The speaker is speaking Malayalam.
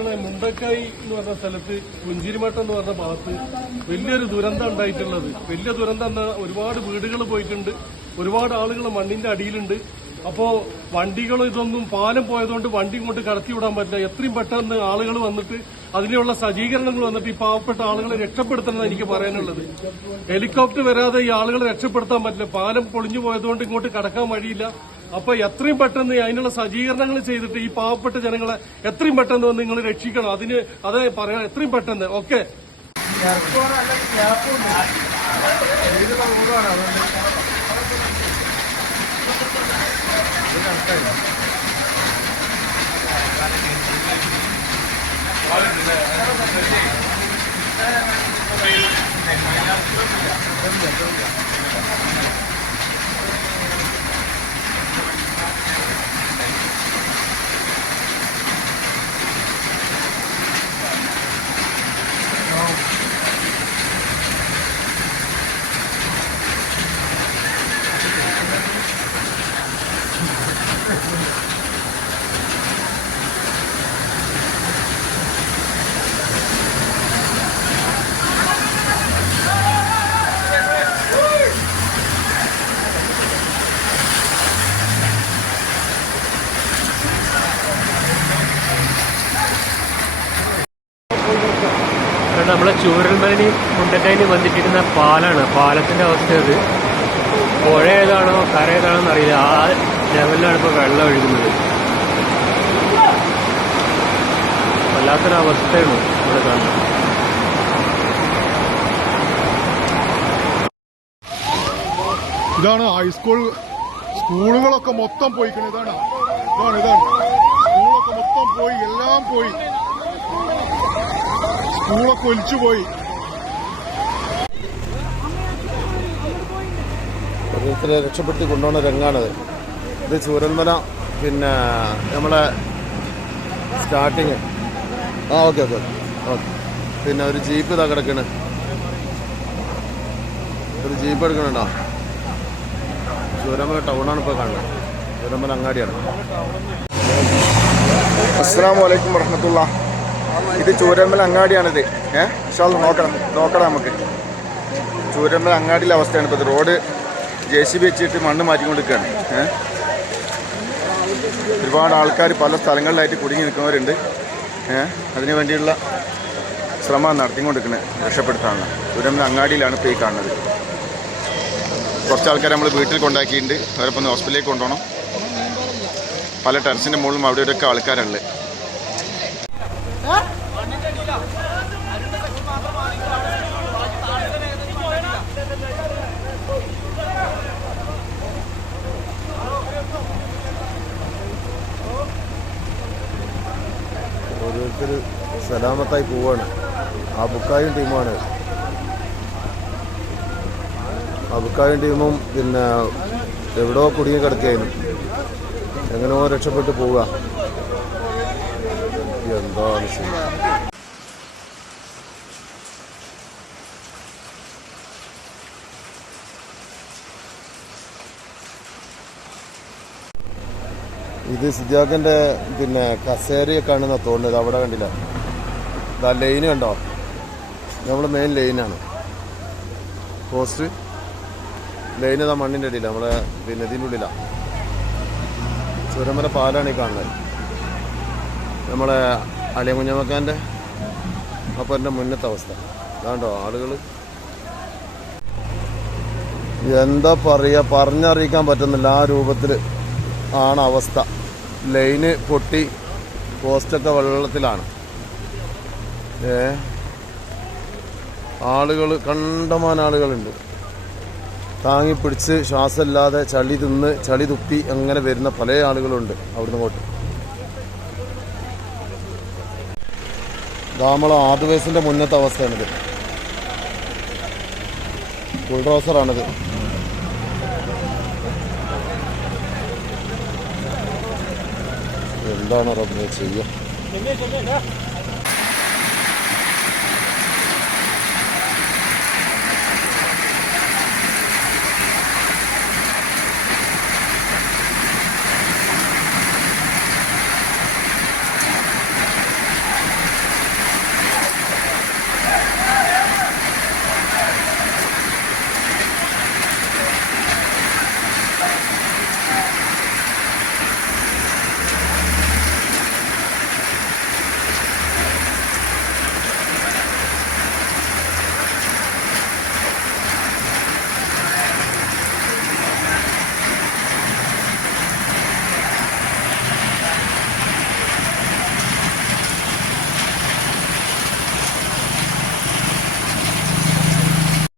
സുഹൃത്തുക്കളെ മുണ്ടക്കായി എന്ന് പറഞ്ഞ സ്ഥലത്ത് പുഞ്ചിരിമട്ടം എന്ന് പറഞ്ഞ ഭാഗത്ത് വലിയൊരു ദുരന്തം ഉണ്ടായിട്ടുള്ളത്. വലിയ ദുരന്തം എന്നാ ഒരുപാട് വീടുകൾ പോയിട്ടുണ്ട്. ഒരുപാട് ആളുകൾ മണ്ണിന്റെ അടിയിലുണ്ട്. അപ്പോ വണ്ടികൾ ഇതൊന്നും പാലം പോയതുകൊണ്ട് വണ്ടി കൊണ്ട് കടത്തിവിടാൻ പറ്റില്ല. എത്രയും പെട്ടെന്ന് ആളുകൾ വന്നിട്ട് അതിനുള്ള സജ്ജീകരണങ്ങൾ വന്നിട്ട് ഈ പാവപ്പെട്ട ആളുകളെ രക്ഷപ്പെടുത്തണമെന്ന് എനിക്ക് പറയാനുള്ളത്. ഹെലികോപ്റ്റർ വരാതെ ഈ ആളുകളെ രക്ഷപ്പെടുത്താൻ പറ്റില്ല. പാലം പൊളിഞ്ഞു പോയതുകൊണ്ട് ഇങ്ങോട്ട് കടക്കാൻ വഴിയില്ല. അപ്പൊ എത്രയും പെട്ടെന്ന് അതിനുള്ള സജ്ജീകരണങ്ങൾ ചെയ്തിട്ട് ഈ പാവപ്പെട്ട ജനങ്ങളെ എത്രയും പെട്ടെന്ന് നിങ്ങൾ രക്ഷിക്കണം. അതിന് അത് പറയാം എത്രയും പെട്ടെന്ന്. ഓക്കെ? നമ്മളെ ചൂരൽമലനി മുണ്ടക്കയിൽ വന്നിട്ടിരുന്ന പാലാണ് പാലത്തിന്റെ അവസ്ഥ അത് പുഴ ഏതാണോ കര ഏതാണോ എന്നറിയില്ല. ആ ലെവലിലാണ് ഇപ്പോൾ വെള്ളം ഒഴുകുന്നത്. വല്ലാത്തൊരവസ്ഥയാണ് ഇവിടെ കാണുന്നത്. ഇതാണ് ഹൈസ്കൂൾ സ്കൂളുകളൊക്കെ മൊത്തം പോയിക്കണേ. ഇതാണ് ഇതാണ് ഇതാണ്. സ്കൂളൊക്കെ മൊത്തം പോയി എല്ലാം പോയി. സ്കൂളൊക്കെ ഒലിച്ചു പോയി. ഓരോരുത്തരെ രക്ഷപ്പെടുത്തി കൊണ്ടുപോകുന്ന രംഗാണത്. ഇത് ചൂരന്മല പിന്നെ നമ്മളെ സ്റ്റാർട്ടിങ് ആ ഓക്കെ ഓക്കെ ഓക്കെ പിന്നെ ഒരു ജീപ്പ് ഇതാ കിടക്കണ്. ഒരു ജീപ്പ് എടുക്കണുണ്ടോ? ചൂരമല ടൗണാണ് ഇപ്പോൾ കാണുന്നത്. ചൂരമല അങ്ങാടിയാണ്. അസ്സാം വലൈക്കും വർഹമത്തുള്ള ഇത് ചൂരമ്മൽ അങ്ങാടിയാണിത്. ഏഹ് വിശാൽ നോക്കണം. നോക്കണം നമുക്ക്. ചൂരമ്മൽ അങ്ങാടിയിലെ അവസ്ഥയാണ് ഇപ്പോൾ റോഡ് ജെ സി ബി വെച്ചിട്ട് മണ്ണ് മാറ്റിക്കൊണ്ടിരിക്കുകയാണ്. ഏഹ് ഒരുപാട് ആൾക്കാർ പല സ്ഥലങ്ങളിലായിട്ട് കുടുങ്ങി നിൽക്കുന്നവരുണ്ട്. ഏഹ് അതിനു വേണ്ടിയുള്ള ശ്രമം നടത്തിക്കൊണ്ടിരിക്കുന്നത് രക്ഷപ്പെടുത്താനുള്ള. ചൂരമ്മൽ അങ്ങാടിയിലാണ് ഇപ്പോൾ ഈ കാണുന്നത്. കുറച്ച് ആൾക്കാർ നമ്മൾ വീട്ടിൽ കൊണ്ടാക്കിയിട്ടുണ്ട്. അവരപ്പം ഹോസ്പിറ്റലിലേക്ക് കൊണ്ടുപോകണം. പല ടെറസിന്റെ മുകളിലും അവിടെ ഇവിടെയൊക്കെ ആൾക്കാരുണ്ട്. ഓരോരുത്തർ സലാമത്തായി പോവാണ്. ആ ബുക്കായും ടീമാണ് ആ ബുക്കായും ടീമും പിന്നെ എവിടെയോ കുടുങ്ങി കിടക്കുകയായിരുന്നു. എങ്ങനെയോ രക്ഷപ്പെട്ടു പോവുക. എന്താണ് ഇത് സിദ്ധാഖിന്റെ പിന്നെ കസേരയെ കാണുന്ന തോന്നുന്നത് അവിടെ കണ്ടില്ല. ഇതാ ലൈൻ കണ്ടോ? നമ്മൾ മെയിൻ ലൈനാണ് പോസ്റ്റ് ലൈൻ ഇതാ മണ്ണിന്റെ അടിയില്ല നമ്മളെ പിന്നെ ഇതിന്റെ ഉള്ളിലാണ് ചുരമല പാലാണ് ഈ കാണുന്നത്. നമ്മളെ അളിയ കുഞ്ഞമ്മക്കാന്റെ അപ്പന്റെ മുന്നത്തെ അവസ്ഥ. അതാണ്ടോ ആളുകൾ എന്താ പറയുക പറഞ്ഞറിയിക്കാൻ പറ്റുന്നില്ല. ആ രൂപത്തിൽ ആണ് അവസ്ഥ. ലൈന് പൊട്ടി പോസ്റ്റൊക്കെ വെള്ളത്തിലാണ്. ഏ? ആളുകൾ കണ്ടമാൻ ആളുകളുണ്ട്. താങ്ങി പിടിച്ച് ശ്വാസമില്ലാതെ ചളി തിന്ന് ചളി തുപ്പി അങ്ങനെ വരുന്ന പല ആളുകളുണ്ട് അവിടുന്ന് ഇങ്ങോട്ട്. നമ്മളെ ആദിവാസിന്റെ മുന്നത്തെ അവസ്ഥയാണിത്. ബുൾഡോസറാണിത്. എന്താണ് റബ്ബെ ചെയ്യുക